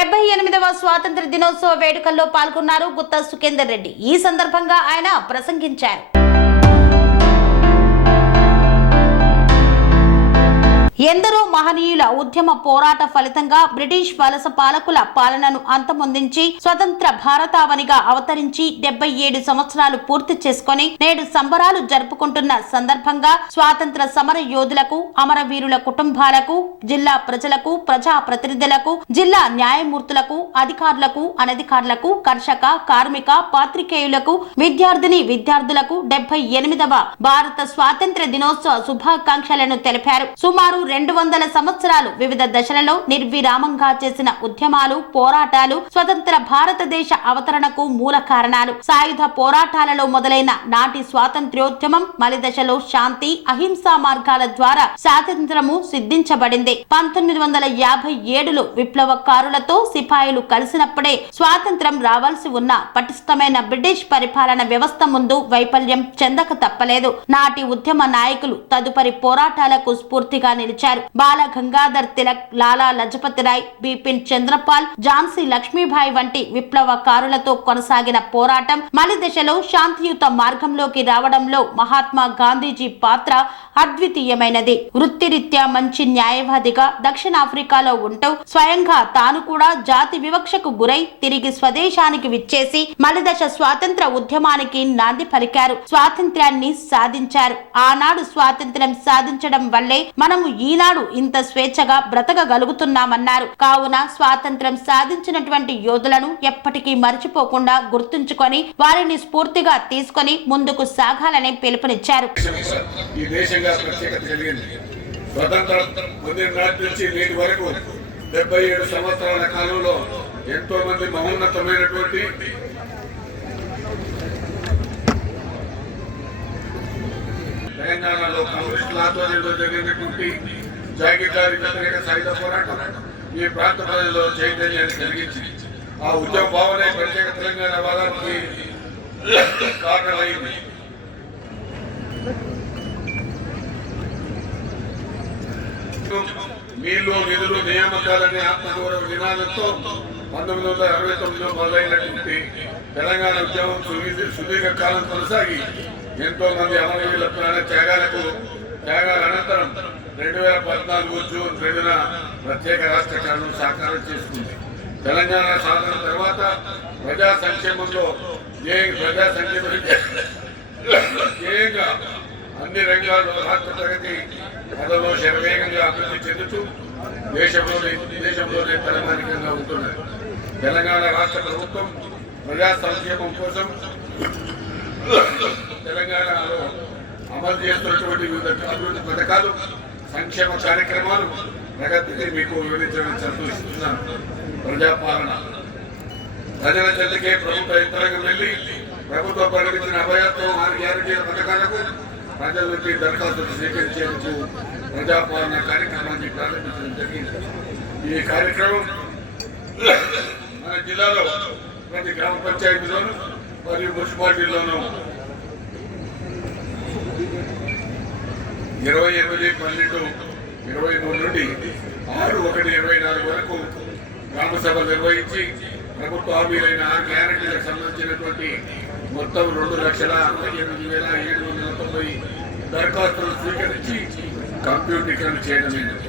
78వ స్వాతంత్ర దినోత్సవ వేడుకల్లో పాల్గొన్నారు గుత్తా సుఖేందర్ రెడ్డి। ఈ సందర్భంగా ఆయన ప్రసంగించారు। ఎందరో మహనీయుల ఉద్యమ పోరాట ఫలితంగా బ్రిటిష్ వలస పాలకుల పాలనను అంతమొందించి స్వతంత్ర భారతావనిగా అవతరించి 77 సంవత్సరాలు పూర్తి చేసుకుని నేడు సంబరాలు జరుపుకుంటున్న సందర్భంగా స్వాతంత్ర సమర యోధులకు, అమరవీరుల కుటుంబాలకు, జిల్లా ప్రజలకు, ప్రజా ప్రతినిధులకు, జిల్లా న్యాయమూర్తులకు, అధికారులకు, అనధికారులకు, కర్షక, కార్మిక, పాత్రికేయులకు, విద్యార్థులకు 78వ భారత స్వాతంత్ర దినోత్సవ శుభాకాంక్షలను తెలిపారు। సుమారు 200 సంవత్సరాలు వివిధ దశలలో నిర్విరామంగా చేసిన ఉద్యమాలు, పోరాటాలు స్వతంత్ర భారతదేశ అవతరణకు మూల కారణాలు। సాయుధ పోరాటాలలో మొదలైన నాటి స్వాతంత్ర్యోద్యమం మలి దశలో శాంతి, అహింసా మార్గాల ద్వారా స్వాతంత్రము సిద్ధించబడింది। 1957లో విప్లవకారులతో సిపాయిలు కలిసినప్పుడే స్వాతంత్రం రావాల్సి ఉన్న పటిష్టమైన బ్రిటిష్ పరిపాలన వ్యవస్థ ముందు వైఫల్యం చెందక తప్పలేదు। నాటి ఉద్యమ నాయకులు తదుపరి పోరాటాలకు స్ఫూర్తిగా నిలిచారు। బాల గంగాధర్ తిలక్, లాలా లజపతి రాయ్, బిపిన్ చంద్రపాల్, ఝాన్సీ లక్ష్మీబాయి వంటి విప్లవకారులతో కొనసాగిన పోరాటం మలి దశలో శాంతియుత మార్గంలోకి రావడంలో మహాత్మా గాంధీజీ పాత్ర అద్వితీయమైనది। వృత్తిరీత్యా మంచి న్యాయవాదిగా దక్షిణాఫ్రికాలో ఉంటూ స్వయంగా తాను కూడా జాతి వివక్షకు గురై తిరిగి స్వదేశానికి విచ్చేసి మలిదశ స్వాతంత్ర ఉద్యమానికి నాంది పలికారు, స్వాతంత్ర్యాన్ని సాధించారు। ఆనాడు స్వాతంత్ర్యం సాధించడం వల్లే మనము ఈనాడు ఇంత స్వేచ్ఛగా బ్రతకగలుగుతున్నామన్నారు। కావున స్వాతంత్ర్యం సాధించినటువంటి యోధులను ఎప్పటికీ మర్చిపోకుండా గుర్తుంచుకొని వారిని స్ఫూర్తిగా తీసుకొని ముందుకు సాగాలని పిలుపునిచ్చారు। ఈ దేశంగా ప్రత్యేకత కలిగింది। స్వతంత్రం పొందిన నాటి నుంచి నేటి వరకు 77 సంవత్సరాల కాలంలో ఎంతో మంది మహోన్నతమైనటువంటి తెలంగాణలో కమ్యూనిస్టుల ఆధ్వర్యంలో జరిగినటువంటి జాగీర్దారీ వ్యతిరేక సాయుధ పోరాటం ఈ ప్రాంత ప్రజల్లో చైతన్యాన్ని కలిగించింది। ఆ ఉద్యమ భావనే ప్రత్యేక తెలంగాణ వాదానికి కారణమైంది। నీళ్లు, నిధులు, నియామకాలనే ఆత్మగౌరవ నినాదంతో 1969లో మొదలైనటువంటి తెలంగాణ ఉద్యమం సుదీర్ఘ కాలం కొనసాగి ఎంతో మంది అమరవీరుల ప్రాణ త్యాగాల అనంతరం 2014 జూన్ 2న ప్రత్యేక రాష్ట్ర కారణం సాకారం చేసుకుంది। తెలంగాణ సాధన తర్వాత ప్రజా సంక్షేమంలో ధ్యేయంగా అన్ని రంగాల్లో రాష్ట్ర ప్రగతి పదంలో శరవేగంగా అభివృద్ధి చెందుతూ దేశంలోనే తలమానికంగా ఉంటున్నది। తెలంగాణ రాష్ట్ర ప్రభుత్వం ప్రజా సంక్షేమం కోసం తెలంగాణలో అమలు చేస్తున్నటువంటి వివిధ అభివృద్ధి పథకాలు, సంక్షేమ కార్యక్రమాలు ప్రగతిని మీకు వివరించడం సంతోషిస్తున్నాను। ప్రజాపాలన ప్రజల చెంతకే ప్రభుత్వ యంత్రాంగం వెళ్లి ప్రభుత్వం ప్రకటించిన అభయత్వం 6 గ్యారెంటీల పథకాలకు ప్రజల నుంచి దరఖాస్తులు స్వీకరించేందుకు ప్రజాపాలన కార్యక్రమాన్ని ప్రారంభించడం జరిగింది। ఈ కార్యక్రమం మన జిల్లాలో ప్రతి గ్రామ పంచాయతీలోను మరియు మున్సిపాలిటీల్లోనూ 28/12/23 నుండి 6/1/24 వరకు గ్రామ సభలు నిర్వహించి ప్రభుత్వ హామీలైన 6 గ్యారెంటీలకు సంబంధించినటువంటి మొత్తం 2,68,790 దరఖాస్తులు స్వీకరించి కంప్యూటీకరణ చేయడమైనది।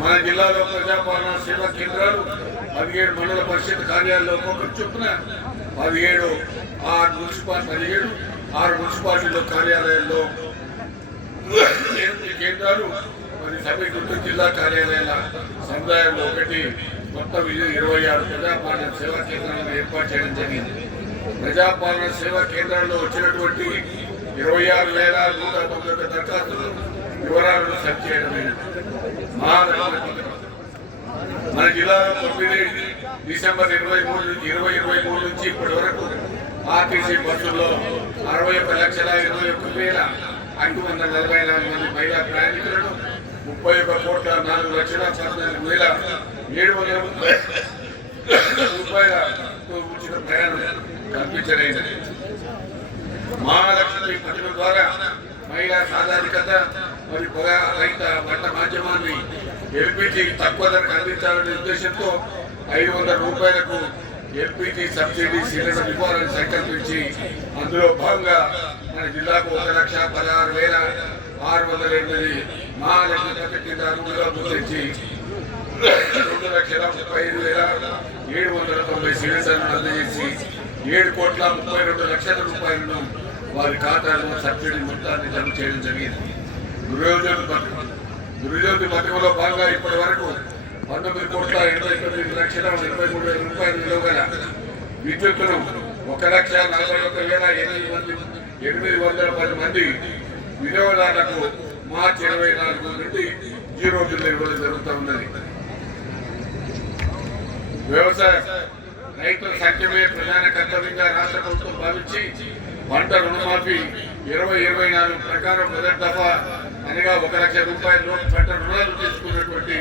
మన జిల్లాలో ప్రజాపాలన సేవా కేంద్రాలు 17 మండల పరిషత్ కార్యాలయాల్లో ఒక్కొక్కరు చొప్పున 17 మున్సిపాలిటీలో కార్యాలయాల్లో 8 కేంద్రాలు మరి సమీకృత జిల్లా కార్యాలయాల సముదాయంలో 1 మొత్తం 26 ప్రజాపాలన సేవా కేంద్రాలను ఏర్పాటు చేయడం జరిగింది। ప్రజాపాలన సేవా కేంద్రాల్లో వచ్చినటువంటి 26,191 దరఖాస్తులు వివరాలను సెర్చ్ చేయడమైనది। మన జిల్లాలో 9 డిసెంబర్ 2023 నుంచి ఇప్పటి వరకు ఆర్టీసీ బస్సుల్లో 61,21,544 మంది మహిళా ప్రయాణికులను 31,04,14,14,730 రూపాయలతో ఉచిత ప్రయాణం కల్పించలేనిది। మహాలక్ష్మి పథకం ద్వారా మహిళా సాధారికత మరియు పొగ రహిత వంట మాధ్యమాన్ని ఎల్పిజి తక్కువ ధరకు అందించాలనే ఉద్దేశంతో 500 రూపాయలకు ఎల్పిజి సబ్సిడీ సిలిండర్ ఇవ్వాలని సంకల్పించి అందులో భాగంగా మన జిల్లాకు 1,16,608 మహాలక్ష్మి కింద అర్హులుగా గుర్తించి 2,35,790 సిలిండర్లను అందజేసి 7,32,00,000 రూపాయలను వారి ఖాతాలో సబ్సిడీ మొత్తాన్ని జమ చేయడం జరిగింది. గృహజ్యోతి పథకంలో భాగంగా ఇప్పటి వరకు 19,89,83,000 రూపాయలు విలువ గల విద్యుత్తును 1,41,810 మంది వినియోగదారులకు మార్చి 24 నుండి 0 బిల్లు ఇవ్వడం జరుగుతూ ఉన్నది. వ్యవసాయ రైతుల సంఖ్యమే ప్రధాన కర్తవ్యంగా రాష్ట్ర ప్రభుత్వం భావించి పంట రుణమాఫీ 2024 ప్రకారం మొదటి దఫా అనగా 1,00,000 రూపాయలు పంట రుణాలు తీసుకున్నటువంటి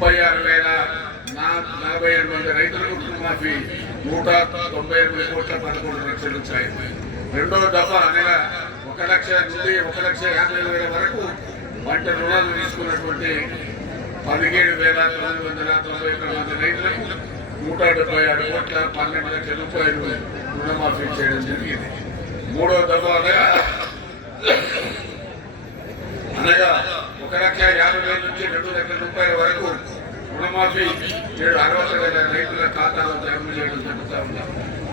36,047 మంది రైతులకు రుణమాఫీ 198,11,13,00,000 రూపాయలు. రెండవ దఫా అనగా 1,00,000 నుండి 1,50,000 వరకు పంట రుణాలు తీసుకున్నటువంటి 17,991 మంది రైతులకు 176,12,00,000 రూపాయలు రుణమాఫీ చేయడం జరిగింది. మూడవ దఫా అనగా 1,50,000 నుంచి 2,00,000 రూపాయల వరకు రుణమాఫీ 60,000 రైతుల ఖాతాలో జమ చేయడం జరుగుతూ ఉంది.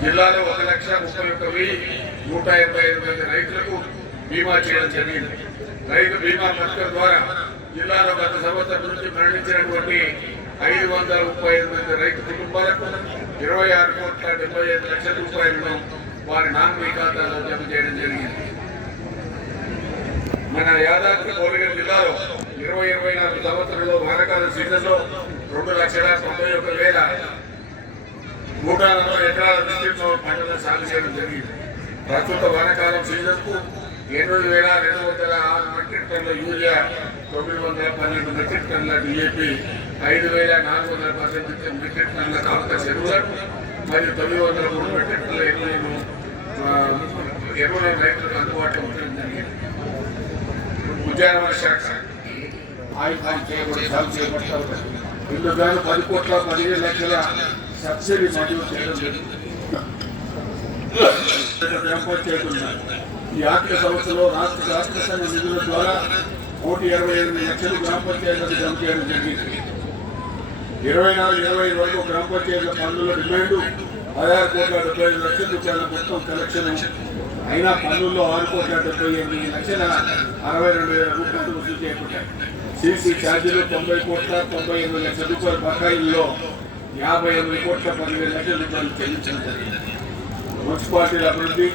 జిల్లాలో 1,31,185 మంది రైతులకు బీమా చేయడం జరిగింది. రైతు బీమా పథకం ద్వారా జిల్లాలో గత సంవత్సరం నుంచి మరణించినటువంటి 535 మంది రైతు కుటుంబాలకు 26,75,00,000 రూపాయలను వారి నామినీ ఖాతాలో జమ చేయడం జరిగింది. మన యాదాద్రి భువనగిరి జిల్లాలో 2024 సంవత్సరంలో వానాకాల సీజన్లో 2,91,140 ఎకరాల విస్తీర్ణంలో పంటలు సాగు చేయడం జరిగింది. ప్రస్తుత వానాకాలం సీజన్కు 8,206 మెట్రిక్ టన్నుల యూరియా, 912 మెట్రిక్ టన్నుల డిఏపి, 5,418 మెట్రిక్ టన్నుల కాంప్లెక్స్ ఎరువులను మరియు 903 మెట్రిక్ టన్నుల ఎరువులను రైతులకు అందుబాటులో ఉంచడం జరిగింది. ఉద్యానవన శాఖ ఇందుకు గాను 10,15,00,000 సబ్సిడీ మంజూరు చేయడం జరిగింది. ఈ ఆర్థిక సంవత్సరంలో రాష్ట్ర సంఘ నిధుల ద్వారా 1,28,00,000 గ్రామ పంచాయతీలకు జమ చేయడం జరిగింది. 24-25 వరకు గ్రామ పంచాయతీల పన్నుల డిమాండ్ 16,75,00,000 రూపాయల మొత్తం కలెక్షన్ అయినా పన్నుల్లో 6,78,60,62,000 రూపాయలు వసూలు చేయబడ్డాయి. సీసీ ఛార్జీలు 90,98,00,000 రూపాయల బకాయిల్లో 58,10,00,000 రూపాయలు చెల్లించడం జరిగింది. మున్సిపాలిటీల అభివృద్ధి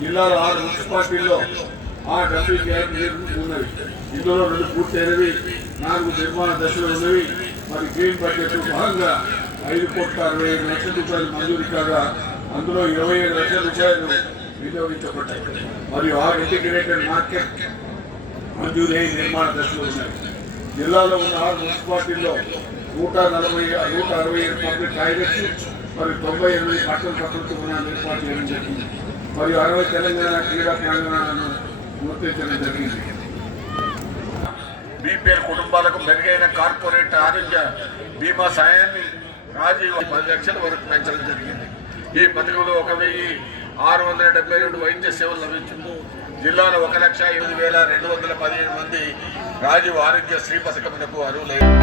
జిల్లాలో 6 మున్సిపాలిటీల్లో 6 డబ్ల్యూజీఐ ఉన్నవి. ఇందులో 2 పూర్తయినవి, 4 నిర్మాణ దశలు ఉన్నవి. మరి గ్రీన్ బడ్జెట్ భాగంగా 5,65,00,000 రూపాయలు మంజూరు కాగా అందులో 27,00,000 రూపాయలు వినియోగించబడ్డాయి. మరియు 6 ఇంటిగ్రేటెడ్ మార్కెట్ మంజూరై నిర్మాణ దశలు ఉన్నాయి. జిల్లాలో ఉన్న 6 మున్సిపాలిటీల్లో 167 పబ్లిక్ టాయిలెట్స్ మరియు 98 పట్టణ ప్రకృతి భవనాలు ఏర్పాటు చేయడం జరిగింది. మరియు 60 తెలంగాణ క్రీడా ప్రాంగణాలను గుర్తించడం జరిగింది. బీపీఎల్ కుటుంబాలకు మెరుగైన కార్పొరేట్ ఆరోగ్య బీమా సాయాన్ని రాజీవ్ 10 లక్షల వరకు పెంచడం జరిగింది. ఈ పథకంలో 1,672 వైద్య సేవలు లభించింది. జిల్లాలో 1,08,215 మంది రాజీవ్ ఆరోగ్యశ్రీ పథకమునకు అర్హులయ్యారు.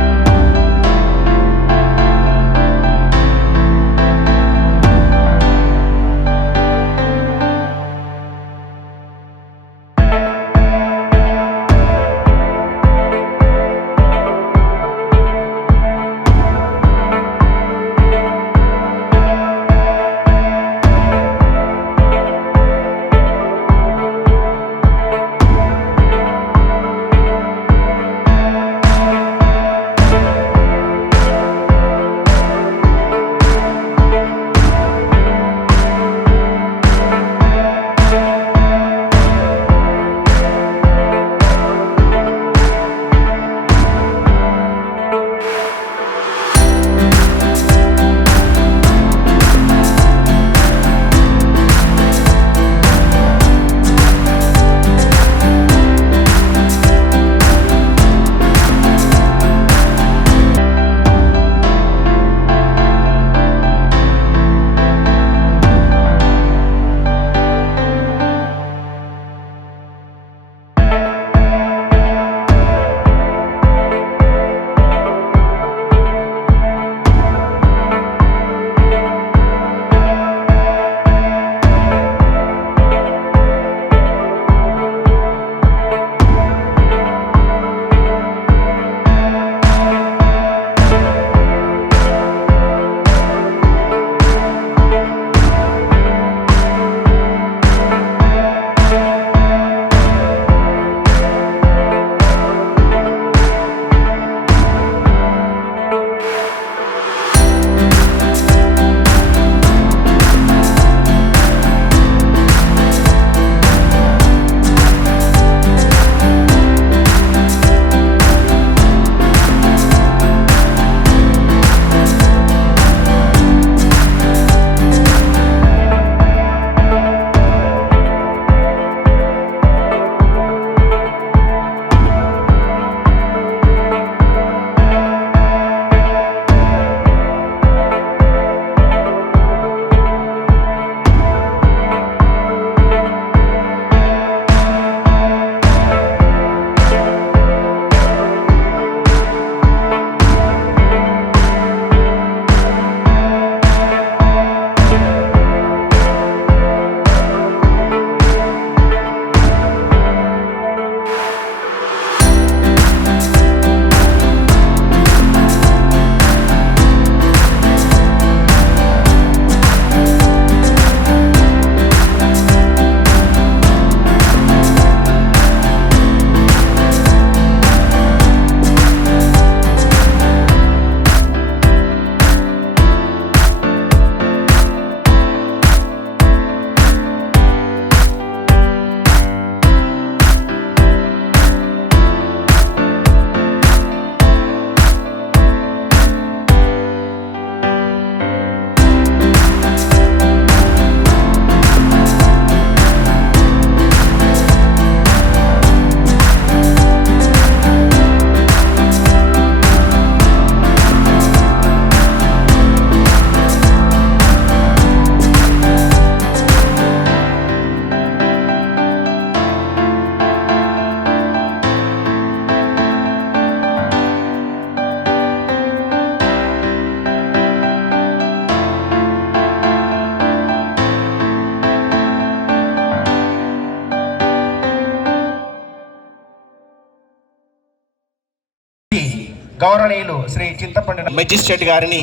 గౌరవనీయులు శ్రీ చింతపండు మెజిస్ట్రేట్ గారిని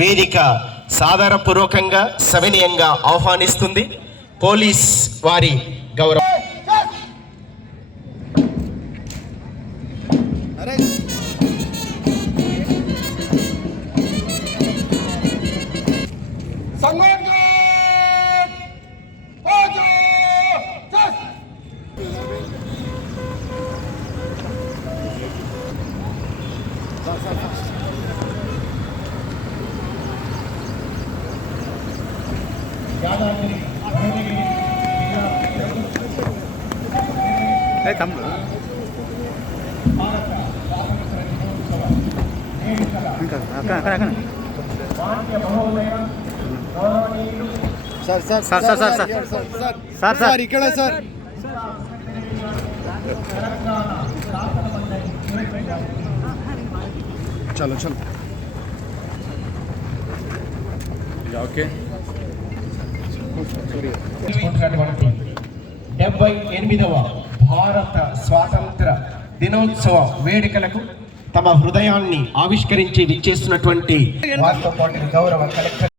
వేదిక సాదరపూర్వకంగా సవినయంగా ఆహ్వానిస్తుంది. పోలీస్ వారి గౌరవ సార్ ఇక్కడ సార్ చలో చలో ఓకే 78వ భారత స్వాతంత్ర దినోత్సవ వేడుకలకు తమ హృదయాన్ని ఆవిష్కరించి విచ్చేస్తున్నటువంటి వారితో పాటు గౌరవ కలెక్టర్